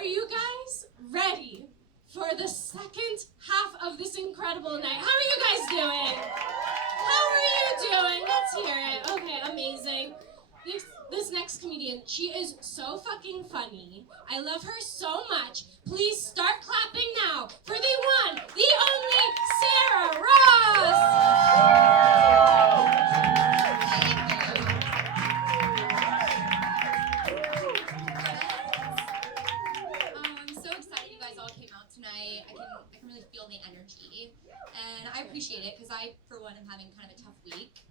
Are you guys ready for the second half of this incredible night? How are you guys doing? How are you doing? Let's hear it. Okay, amazing. This next comedian, she is so fucking funny. I love her so much. Please start clapping now for the one, the only Sarah Ross! I'm so excited you guys all came out tonight. I can really feel the energy, and I appreciate it because I, for one, am having kind of a tough week.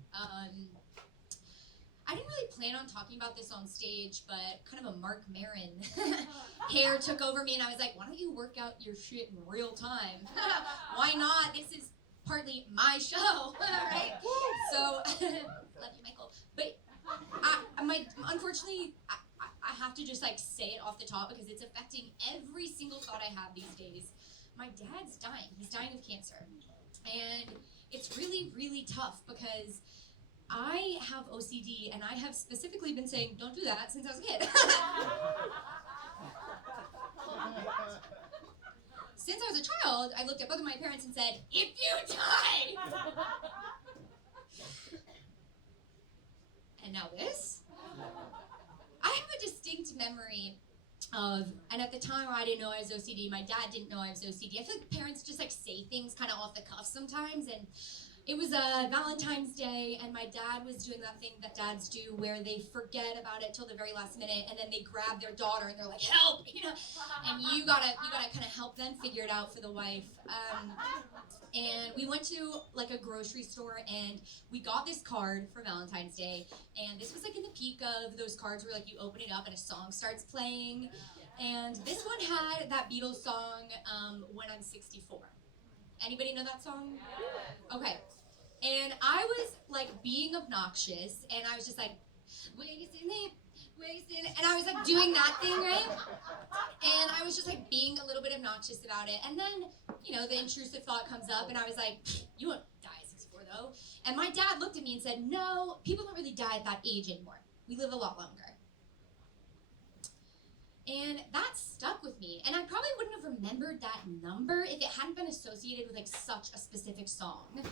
I didn't really plan on talking about this on stage, but kind of a Mark Maron hair took over me, and I was like, why don't you work out your shit in real time? Why not? This is partly my show, right? So, love you, Michael. But unfortunately, I have to just like say it off the top because it's affecting every single thought I have these days. My dad's dying. He's dying of cancer. And it's really, really tough because I have OCD, and I have specifically been saying, don't do that, since I was a kid. Since I was a child, I looked at both of my parents and said, if you die! And now this? I have a distinct memory of, and at the time I didn't know I was OCD, my dad didn't know I was OCD. I feel like parents just like say things kind of off the cuff sometimes, and it was Valentine's Day, and my dad was doing that thing that dads do where they forget about it till the very last minute, and then they grab their daughter and they're like, help, you know, and you gotta kind of help them figure it out for the wife. And we went to like a grocery store, and we got this card for Valentine's Day, and this was like in the peak of those cards where like you open it up and a song starts playing, and this one had that Beatles song, When I'm 64. Anybody know that song? Okay. And I was like being obnoxious, and I was just like, wasting, and I was like doing that thing, right? And I was just like being a little bit obnoxious about it. And then, you know, the intrusive thought comes up, and I was like, you won't die at 64 though. And my dad looked at me and said, no, people don't really die at that age anymore. We live a lot longer. And that stuck with me. And I probably wouldn't have remembered that number if it hadn't been associated with like such a specific song.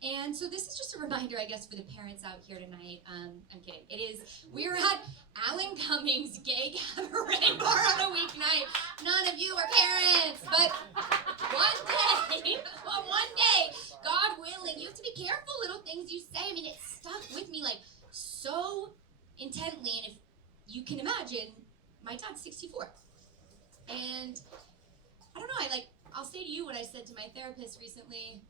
And so this is just a reminder, I guess, for the parents out here tonight. I'm kidding. It is, we were at Alan Cumming's gay cabaret bar on a weeknight. None of you are parents, but one day, God willing, you have to be careful little things you say. I mean, it stuck with me like so intently. And if you can imagine, my dad's 64. And I don't know, I'll say to you what I said to my therapist recently,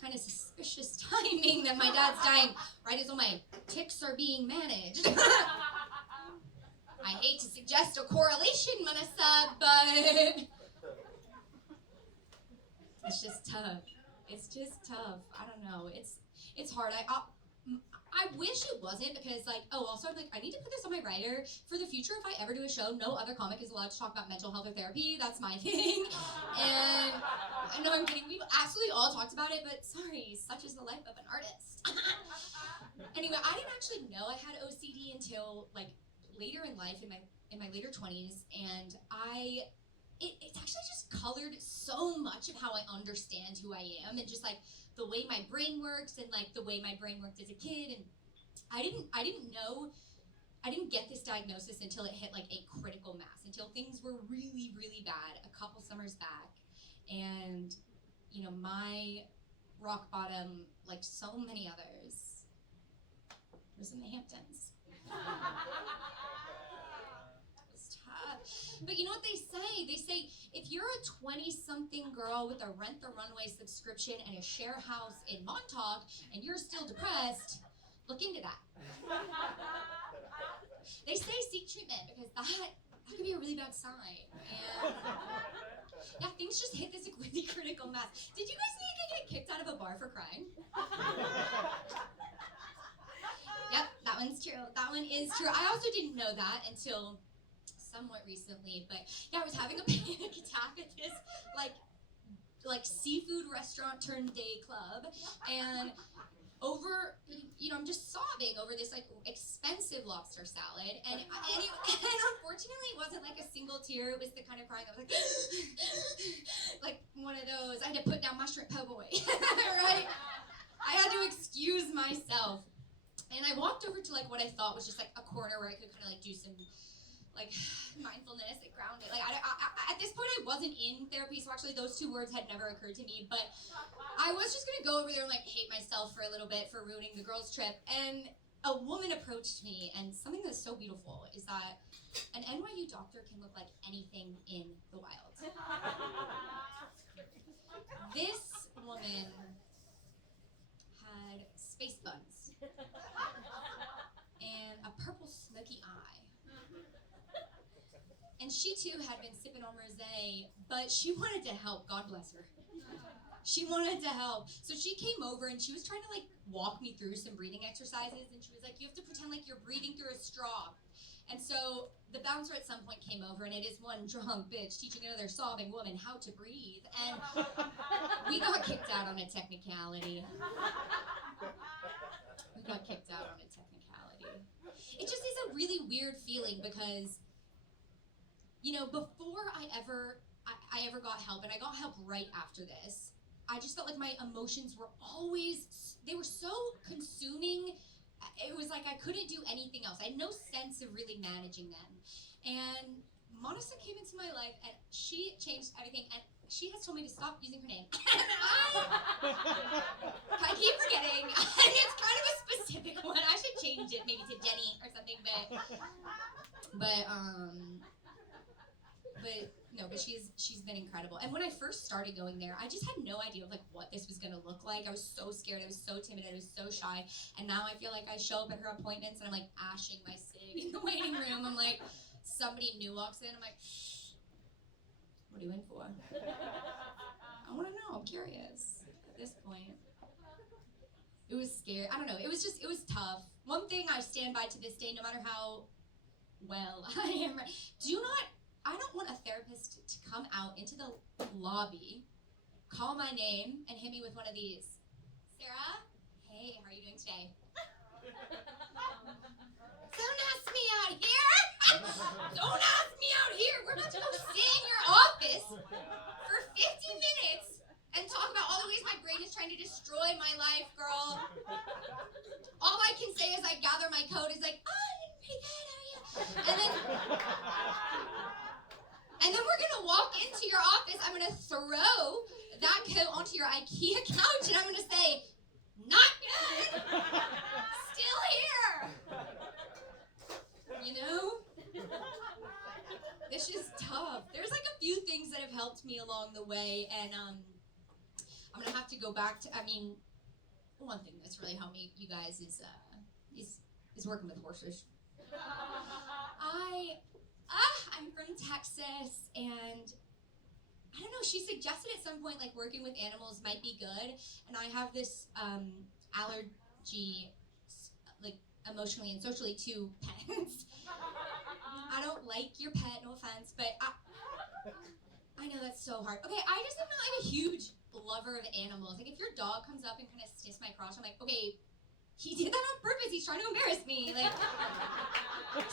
kind of suspicious timing that my dad's dying right as all my tics are being managed. I hate to suggest a correlation, Manasa, but it's just tough. It's just tough. I don't know. It's hard. I wish it wasn't, because also I'm like, I need to put this on my writer for the future. If I ever do a show, no other comic is allowed to talk about mental health or therapy. That's my thing. And no, I'm kidding. We've absolutely all talked about it, but sorry, such is the life of an artist. Anyway, I didn't actually know I had OCD until like later in life, in my later 20s, and it's actually just colored so much of how I understand who I am, and just like the way my brain works, and like the way my brain worked as a kid. And I didn't get this diagnosis until it hit like a critical mass, until things were really, really bad a couple summers back. And you know, my rock bottom, like so many others, was in the Hamptons. But you know what they say? They say, if you're a 20-something girl with a Rent the Runway subscription and a share house in Montauk, and you're still depressed, look into that. They say seek treatment, because that could be a really bad sign. And yeah, things just hit this really critical mass. Did you guys think I could get kicked out of a bar for crying? Yep, that one's true. That one is true. I also didn't know that until somewhat recently, but yeah, I was having a panic attack at this like seafood restaurant turned day club, and I'm just sobbing over this like expensive lobster salad, and unfortunately it wasn't like a single tear. It was the kind of crying that was like one of those. I had to put down my shrimp po' boy, right? I had to excuse myself, and I walked over to like what I thought was just like a corner where I could kind of like do some like mindfulness, like grounding. Like at this point I wasn't in therapy, so actually those two words had never occurred to me, but I was just gonna go over there and like hate myself for a little bit for ruining the girls' trip. And a woman approached me, and something that's so beautiful is that an NYU doctor can look like anything in the wild. This woman had space buns and a purple smoky eye. And she too had been sipping on rosé, but she wanted to help, God bless her. She wanted to help. So she came over and she was trying to like walk me through some breathing exercises, and she was like, you have to pretend like you're breathing through a straw. And so the bouncer at some point came over, and it is one drunk bitch teaching another sobbing woman how to breathe. And we got kicked out on a technicality. It just is a really weird feeling because, before I ever got help, and I got help right after this, I just felt like my emotions were they were so consuming. It was like I couldn't do anything else. I had no sense of really managing them. And Monica came into my life, and she changed everything, and she has told me to stop using her name. And I keep forgetting, and it's kind of a specific one. I should change it maybe to Jenny or something, but she's been incredible. And when I first started going there, I just had no idea of like what this was gonna look like. I was so scared, I was so timid, I was so shy. And now I feel like I show up at her appointments and I'm like ashing my cig in the waiting room. I'm like, somebody new walks in, I'm like, what are you in for? I wanna know, I'm curious at this point. It was scary. I don't know, it was tough. One thing I stand by to this day, no matter how well I am, I don't want a therapist to come out into the lobby, call my name, and hit me with one of these. Sarah? Hey, how are you doing today? Don't ask me out here! Don't ask me out here! We're about to go sit in your office for 50 minutes and talk about all the ways my brain is trying to destroy my life, girl. All I can say as I gather my coat is like, oh, you're pretty good, how are you? And then we're gonna walk into your office, I'm gonna throw that coat onto your IKEA couch, and I'm gonna say, not good! Still here! It's just tough. There's like a few things that have helped me along the way, and I'm gonna have to go back to, one thing that's really helped me, you guys, is working with horses. I'm from Texas, and I don't know, she suggested at some point like working with animals might be good, and I have this allergy, like emotionally and socially, to pets. I don't like your pet, no offense, but I know that's so hard. Okay, I just am not like a huge lover of animals. Like if your dog comes up and kind of sniffs my crotch, I'm like, okay, he did that on purpose. He's trying to embarrass me. Like,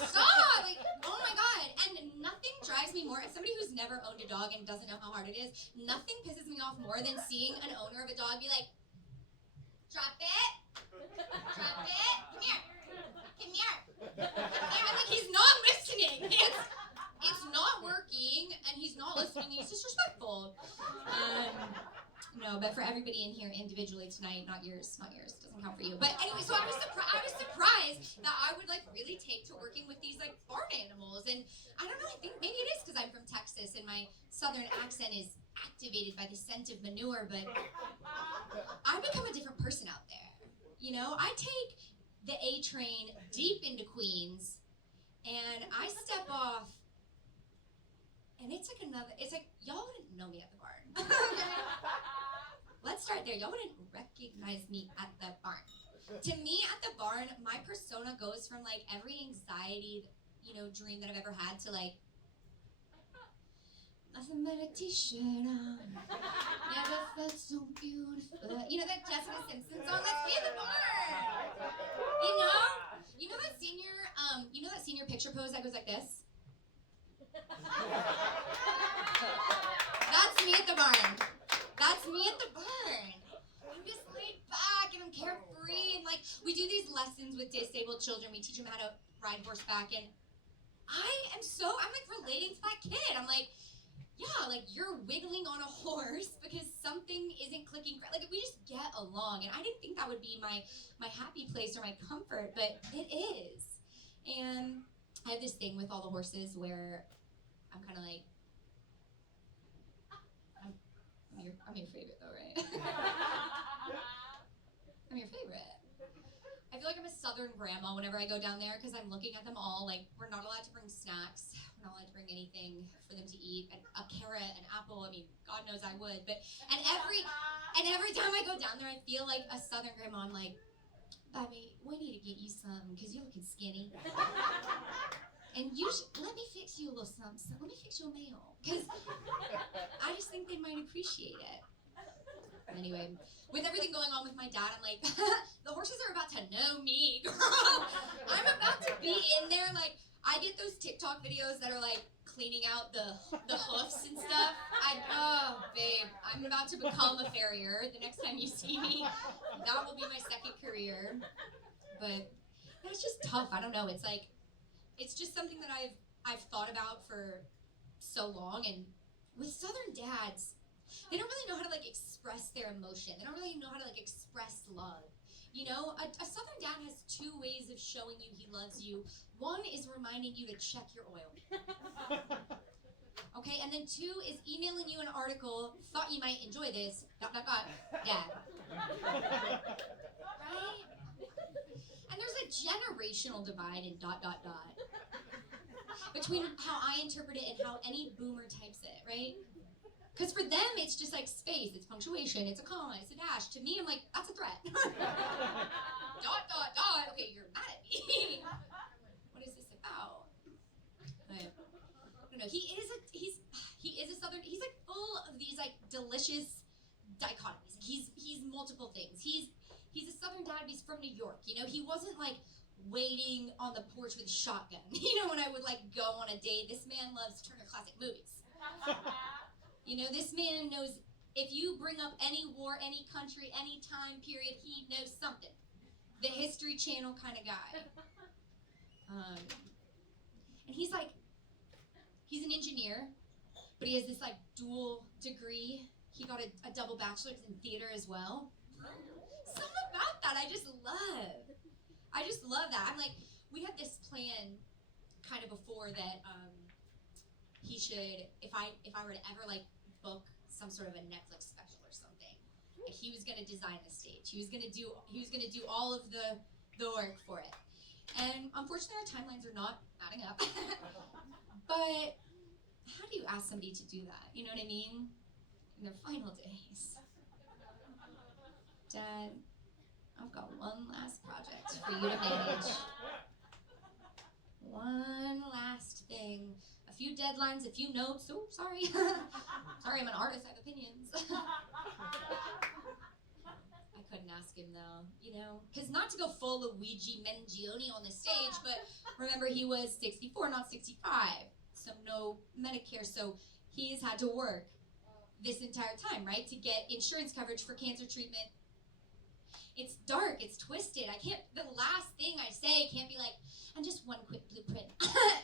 stop! Like, oh my god. And nothing drives me more, as somebody who's never owned a dog and doesn't know how hard it is, nothing pisses me off more than seeing an owner of a dog be like, drop it, come here. I'm like, he's not listening. It's not working, and he's not listening. He's disrespectful. No, but for everybody in here individually tonight, not yours, doesn't count for you. But anyway, so I was surprised that I would like really take to working with these like farm animals, and I don't know, I think maybe it is because I'm from Texas and my southern accent is activated by the scent of manure, but I become a different person out there. I take the A train deep into Queens, and I step off, and it's like y'all wouldn't know me at the barn. Let's start there. Y'all wouldn't recognize me at the barn. To me, at the barn, my persona goes from like every anxiety, dream that I've ever had to like nothing but a t-shirt on. Never felt so beautiful. You know that Jessica Simpson song? Let's be in the barn. You know that senior picture pose that goes like this? That's me at the barn. That's me at the barn. I'm just laid back and I'm carefree and like we do these lessons with disabled children. We teach them how to ride horseback and I'm like relating to that kid. I'm like, yeah, like you're wiggling on a horse because something isn't clicking. Like we just get along, and I didn't think that would be my happy place or my comfort, but it is. And I have this thing with all the horses where I'm kind of like, I'm your favorite though, right? I'm your favorite. I feel like I'm a southern grandma whenever I go down there because I'm looking at them all like we're not allowed to bring snacks. We're not allowed to bring anything for them to eat. A carrot, an apple, I mean, God knows I would. But and every time I go down there I feel like a southern grandma. I'm like, Bobby, we need to get you something because you're looking skinny. And let me fix you a little something. Let me fix you a meal. Because I just think they might appreciate it. Anyway, with everything going on with my dad, I'm like, the horses are about to know me, girl. I'm about to be in there. Like, I get those TikTok videos that are like cleaning out the hoofs and stuff. Oh, babe, I'm about to become a farrier. The next time you see me, that will be my second career. But it's just tough. I don't know. It's like, it's just something that I've thought about for so long. And with Southern dads, they don't really know how to like express their emotion. They don't really know how to like express love. You know, a Southern dad has two ways of showing you he loves you. One is reminding you to check your oil. Okay, and then two is emailing you an article, thought you might enjoy this, ... dad. Right? And there's a generational divide in ... between how I interpret it and how any boomer types it, right? Because for them, it's just like space, it's punctuation, it's a comma, it's a dash. To me, I'm like, that's a threat. ... Okay, you're mad at me. What is this about? But, I don't know, he is a Southern, he's like full of these like delicious dichotomies. He's multiple things. He's a Southern dad, but he's from New York, you know? He wasn't like waiting on the porch with a shotgun. You know, when I would like go on a date, this man loves Turner Classic Movies. You know, this man knows if you bring up any war, any country, any time period, he knows something. The History Channel kind of guy. And he's an engineer, but he has this like dual degree. He got a double bachelor's in theater as well. Something about that I just love that. I'm like, we had this plan kind of before that he should, if I were to ever like book some sort of a Netflix special or something, like he was gonna design the stage. He was gonna do all of the work for it. And unfortunately our timelines are not adding up. But how do you ask somebody to do that? You know what I mean? In their final days. Dad, I've got one last project for you to manage. One last thing. A few deadlines, a few notes. Oh, sorry. Sorry, I'm an artist, I have opinions. I couldn't ask him though, you know? Because not to go full Luigi Mangione on the stage, but remember he was 64, not 65. So no Medicare, so he's had to work this entire time, right? To get insurance coverage for cancer treatment. It's dark, it's twisted. The last thing I say can't be like, and just one quick blueprint,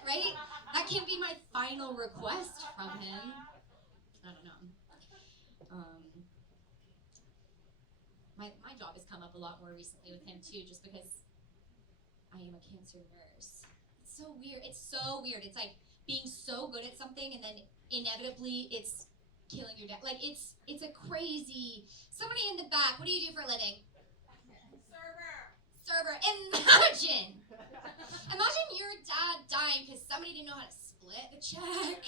right? That can't be my final request from him. I don't know. My job has come up a lot more recently with him too, just because I am a cancer nurse. It's so weird. It's like being so good at something and then inevitably it's killing your dad. Like it's a crazy. Somebody in the back, what do you do for a living? Server. Imagine your dad dying because somebody didn't know how to split the check.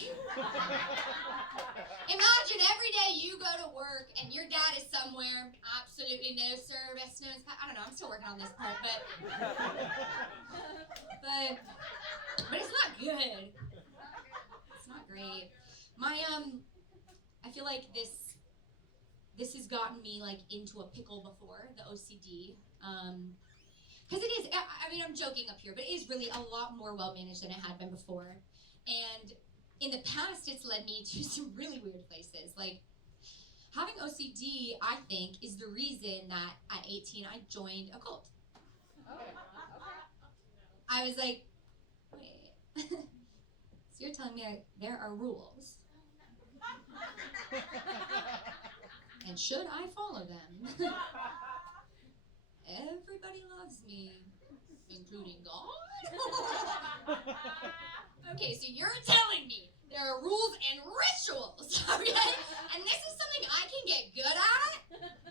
Imagine every day you go to work and your dad is somewhere, absolutely no service, I don't know, I'm still working on this part, but it's not good. It's not great. My I feel like this has gotten me like into a pickle before, the OCD. Because it is, I mean, I'm joking up here, but it is really a lot more well managed than it had been before. And in the past, it's led me to some really weird places. Like, having OCD, I think, is the reason that at 18 I joined a cult. I was like, wait, so you're telling me there are rules? And should I follow them? Everybody loves me, including God? Okay, so you're telling me there are rules and rituals, okay? And this is something I can get good at?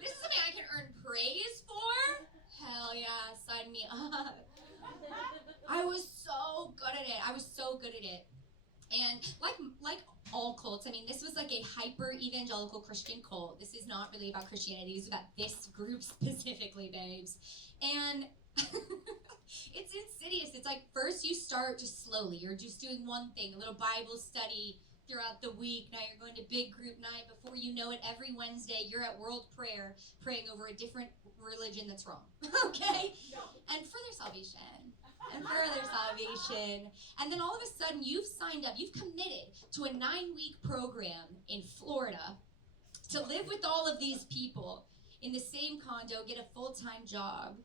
This is something I can earn praise for? Hell yeah, sign me up. I was so good at it. I was so good at it. And like all cults, I mean, this was like a hyper evangelical Christian cult. This is not really about Christianity. This is about this group specifically, babes. And it's insidious. It's like first you start just slowly. You're just doing one thing, a little Bible study throughout the week. Now you're going to big group night. Before you know it, every Wednesday you're at world prayer praying over a different religion that's wrong. Okay? And further salvation. And further salvation. And then all of a sudden you've signed up, you've committed to a 9-week program in Florida to live with all of these people in the same condo, get a full-time job.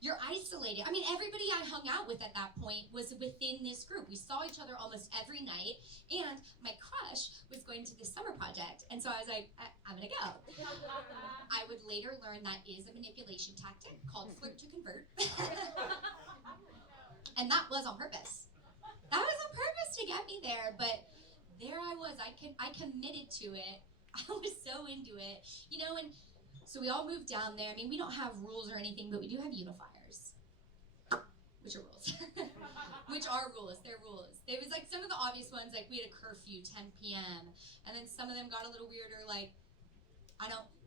You're isolated. I mean, everybody I hung out with at that point was within this group. We saw each other almost every night, and my crush was going to this summer project, and so I was like, I'm gonna go. I would later learn that is a manipulation tactic called flirt to convert. And that was on purpose. That was on purpose to get me there, but there I was. I committed to it. I was so into it, you know, and so we all moved down there. I mean, we don't have rules or anything, but we do have unifiers, which are rules. Which are rules. They're rules. There was like some of the obvious ones, like we had a curfew, 10 p.m., and then some of them got a little weirder, like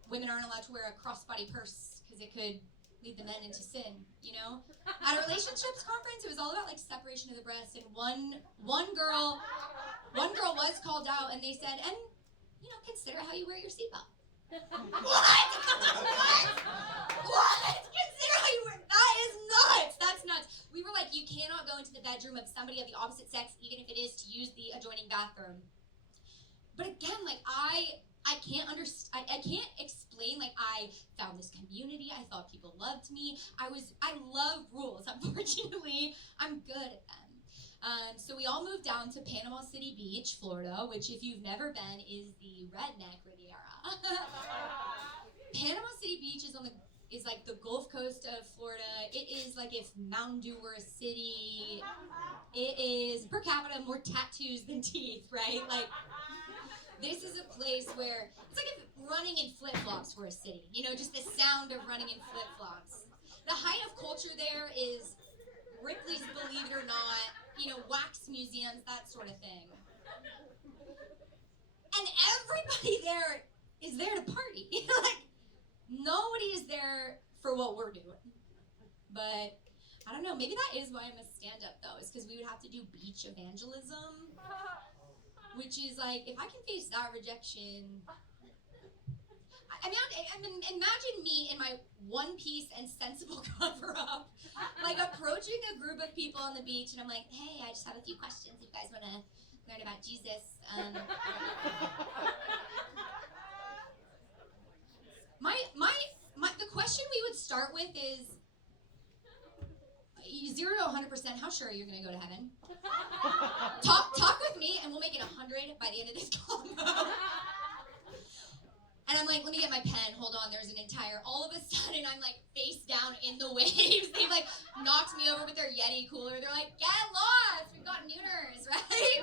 women aren't allowed to wear a crossbody purse because it could lead the men into sin, you know? At a relationships conference, it was all about like separation of the breast, and one girl was called out, and they said, and you know, consider how you wear your seatbelt. What? What? Consider how you wear. That is nuts. That's nuts. We were like, you cannot go into the bedroom of somebody of the opposite sex, even if it is to use the adjoining bathroom. But again, like I can't understand. I can't explain. Like I found this community. I thought people loved me. I love rules. Unfortunately, I'm good at them. So we all moved down to Panama City Beach, Florida, which if you've never been is the redneck Riviera. Panama City Beach is like the Gulf Coast of Florida. It is like if Mountain Dew were a city. It is per capita more tattoos than teeth, right? Like this is a place where it's like if running in flip-flops were a city. You know, just the sound of running in flip-flops. The height of culture there is Ripley's Believe It or Not, you know, wax museums, that sort of thing. And everybody there is there to party. Like, nobody is there for what we're doing. But, I don't know, maybe that is why I'm a stand-up, though, is because we would have to do beach evangelism, which is like, if I can face that rejection... I mean, imagine me in my one-piece and sensible cover-up, like approaching a group of people on the beach, and I'm like, hey, I just have a few questions if you guys want to learn about Jesus. The question we would start with is 0 to 100%. How sure are you going to go to heaven? Talk with me, and we'll make it 100 by the end of this convo. And I'm like, let me get my pen. Hold on, there's an entire... All of a sudden, I'm like face down in the waves. They've like knocked me over with their Yeti cooler. They're like, get lost. We've got neuters, right?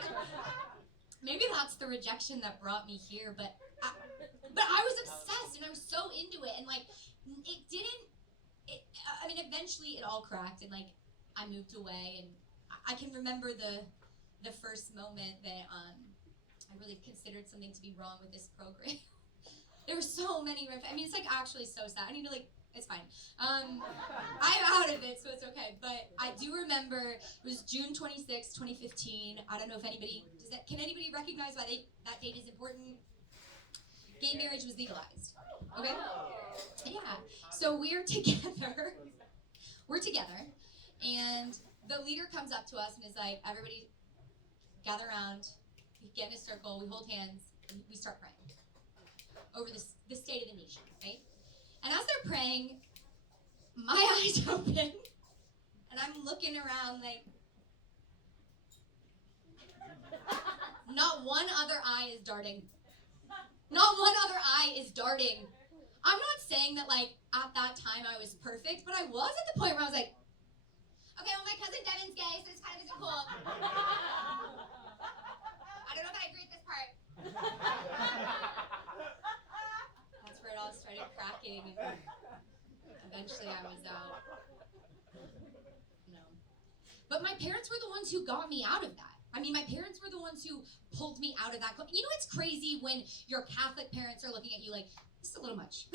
Maybe that's the rejection that brought me here, but I was obsessed and I was so into it. And like, I mean, eventually it all cracked and like I moved away, and I can remember the first moment that I really considered something to be wrong with this program. There were so many. I mean, it's like actually so sad. I need to like It's fine. I'm out of it, so it's okay. But I do remember it was June 26, 2015. I don't know if anybody can anybody recognize why that date is important? Gay marriage was legalized. Okay? Yeah. So we're together. We're together, and the leader comes up to us and is like, "Everybody, gather around. We get in a circle. We hold hands, and we start praying over the state of the nation, right?" And as they're praying, my eyes open, and I'm looking around like, not one other eye is darting. Not one other eye is darting. I'm not saying that, like, at that time I was perfect, but I was at the point where I was like, okay, well, my cousin Devin's gay, so this kind of isn't cool. I don't know if I agree with this part. That's where it all started cracking. Eventually I was out. No. But my parents were the ones who got me out of that. I mean, my parents were the ones who pulled me out of that. You know, it's crazy when your Catholic parents are looking at you like, this is a little much.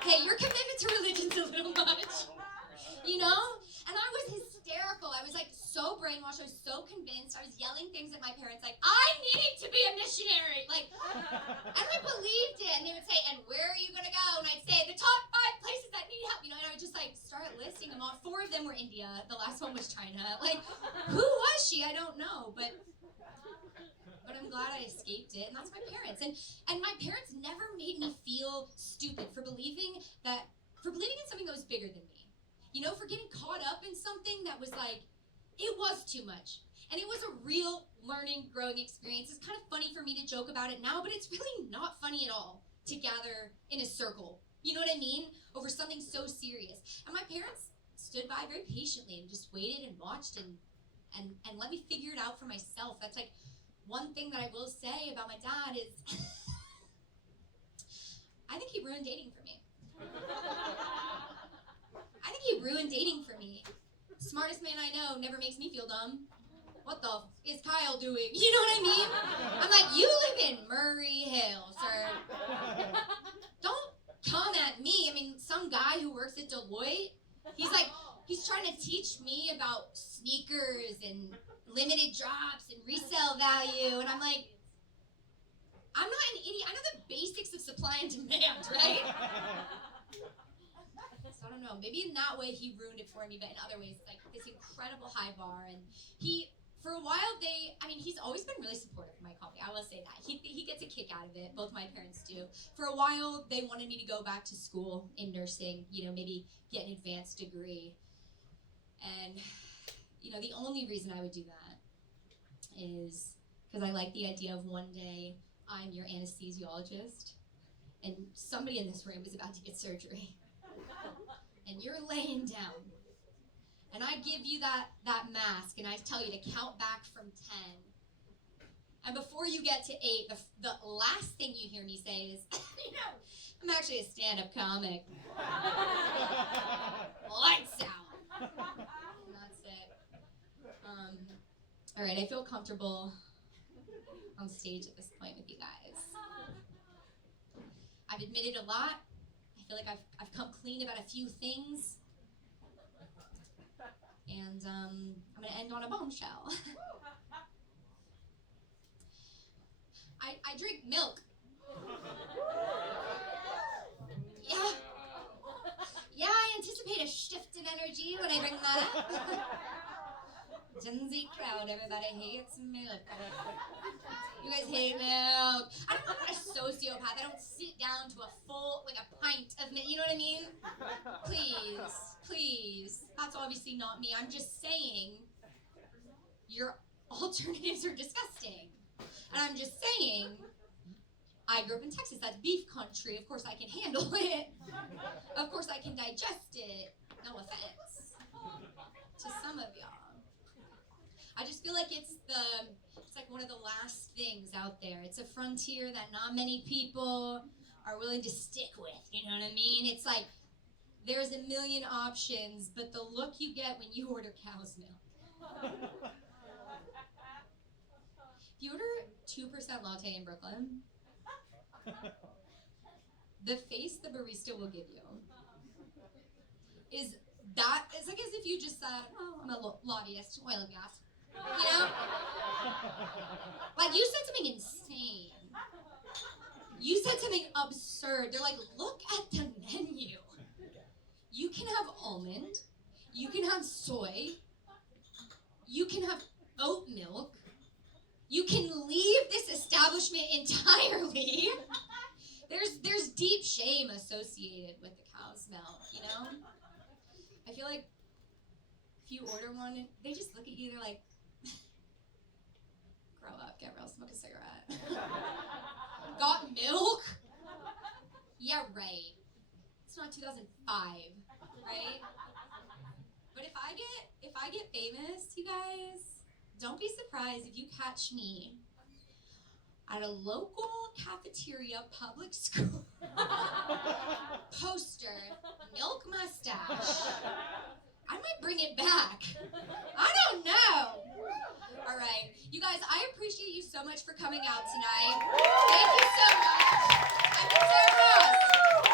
Hey, your commitment to religion's a little much. You know? And I was hysterical. I was like so brainwashed. I was so convinced. I was yelling things at my parents like, I need to be a missionary. Like, and I believed it. And they would say, and where are you going to go? And I'd say, the top 5 places that need help. You know, and I would just like start listing them all. 4 of them were India. The last one was China. Like, who was she? I don't know. But I'm glad I escaped it. And that's my parents. And my parents never made me feel stupid for believing in something that was bigger than me. You know, for getting caught up in something that was like, it was too much. And it was a real learning, growing experience. It's kind of funny for me to joke about it now, but it's really not funny at all to gather in a circle. You know what I mean? Over something so serious. And my parents stood by very patiently and just waited and watched and let me figure it out for myself. That's like one thing that I will say about my dad is I think he ruined dating for me. I think he ruined dating for me. Smartest man I know, never makes me feel dumb. What the is Kyle doing? You know what I mean? I'm like, you live in Murray Hill, sir. Don't come at me. I mean, some guy who works at Deloitte, he's trying to teach me about sneakers and limited drops and resale value. And I'm like, I'm not an idiot. I know the basics of supply and demand, right? I don't know, maybe in that way he ruined it for me, but in other ways, like this incredible high bar. And for a while, he's always been really supportive of my comedy. I will say that. He gets a kick out of it. Both my parents do. For a while, they wanted me to go back to school in nursing, you know, maybe get an advanced degree. And, you know, the only reason I would do that is because I like the idea of one day I'm your anesthesiologist and somebody in this room is about to get surgery. And you're laying down, and I give you that mask, and I tell you to count back from 10. And before you get to 8, the last thing you hear me say is, you know, I'm actually a stand-up comic. Lights out. And that's it. All right, I feel comfortable on stage at this point with you guys. I've admitted a lot. I feel like I've come clean about a few things. And I'm going to end on a bombshell. I drink milk. Yeah, I anticipate a shift in energy when I bring that up. Gen Z crowd, everybody hates milk. You guys hate milk. I'm not a sociopath. I don't sit down to a pint of milk. You know what I mean? Please. That's obviously not me. I'm just saying your alternatives are disgusting. And I'm just saying I grew up in Texas. That's beef country. Of course I can handle it. Of course I can digest it. No offense to some of y'all. I just feel like it's like one of the last things out there. It's a frontier that not many people are willing to stick with, you know what I mean? It's like there's a million options, but the look you get when you order cow's milk. If you order 2% latte in Brooklyn, the face the barista will give you is that, it's like as if you just said, oh, I'm a lobbyist, oil and gas. You know? Like, you said something insane. You said something absurd. They're like, look at the menu. You can have almond. You can have soy. You can have oat milk. You can leave this establishment entirely. There's deep shame associated with the cow's milk, you know? I feel like if you order one, they just look at you, they're like, grow up, get real, smoke a cigarette. Got milk? Yeah, right. It's not 2005, right? But if I get famous, you guys, don't be surprised if you catch me at a local cafeteria public school. Poster, milk mustache. I might bring it back. I don't know. All right, you guys, I appreciate you so much for coming out tonight. Thank you so much. I'm Sarah Ross.